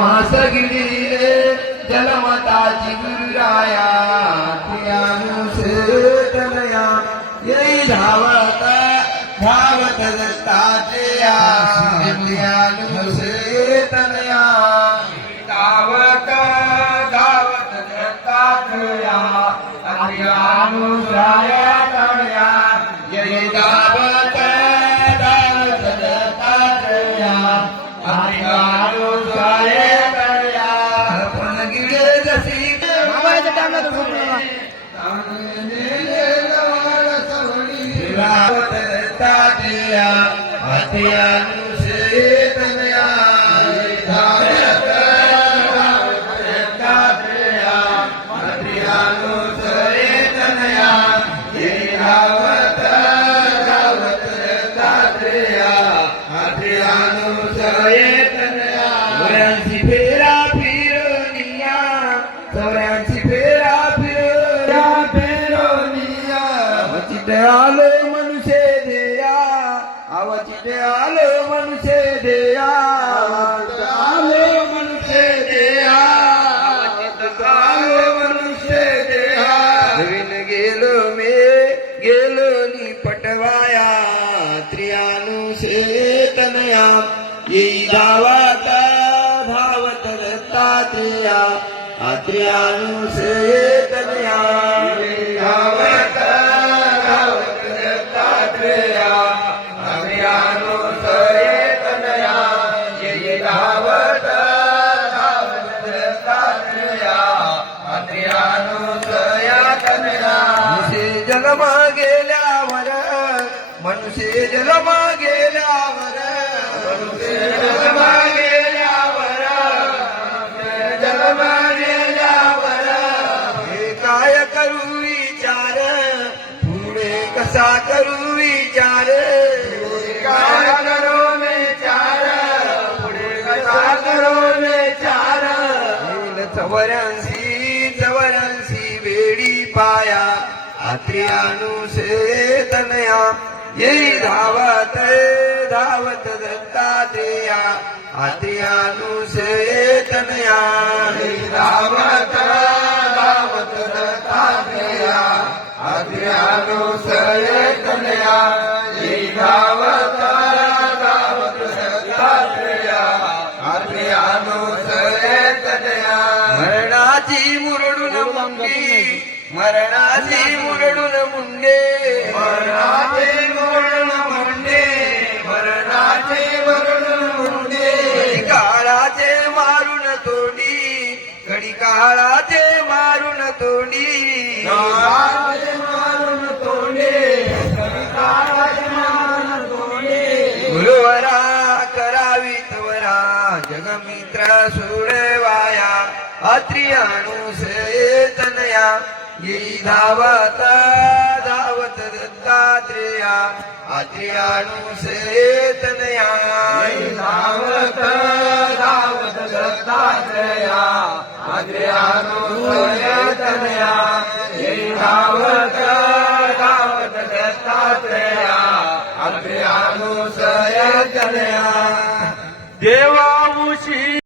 मास गिरीले जलमताची गुराया तनया येई धावत धावत दत्ताचे तनया धावत धावत दत्तात्रया अनुसाय तनया येई धावत धावत दत्तात्रया अनुसाय तनया पण गिरे जशी मामाच्या टाइमला तर झोपलो धावत दत्तात्रया तनया धावत धावत दत्तात्रया तनया धावत धावत दत्तात्रया तनया 84 फेरा फिरनिया 84 फेरा फिरनिया अवचित आलो मनुष्य देया अवचित आलो मनुष्य देया आलो मनुष्य देया अवचित आलो मनुष्य देया नवीन गेलो मे गेलो नि पटवाया तनया येई धावत धावत दत्तात्रया तनया धावत धावत दत्तात्रया तनया येई धावत धावत दत्तात्रया तनया मनुष्य जन्मा गेल्यावर मनुष्य जन्मा गेल्यावर हे काय करू विचार पुढे कसा करू विचार काय करू विचार पुढे कसा करू विचार चवर्यांशी वेडी पाया तनया येई धावत धावत दत्तात्रया तनया धावत धावत दत्तात्रया तनया धावत धावत दत्तात्रया तनया मरणाची मुरडून मुंगे मरणाची मुरडून मुंडे मरणाचे मुरडून मुंडे मरणाचे मुरडून मुंडे काळाचे मारून तोंडी कडी काळाचे मारून तोंडी मारून तोंडे कडी काळाचे मारून तोंडे गुरुवरा करावी तवरा जगमित्र सोडवाया तनया येई धावत धावत दत्तात्रया तनया धावत धावत दत्तात्रया तनया धावत धावत दत्तात्रया तनया देवामुशी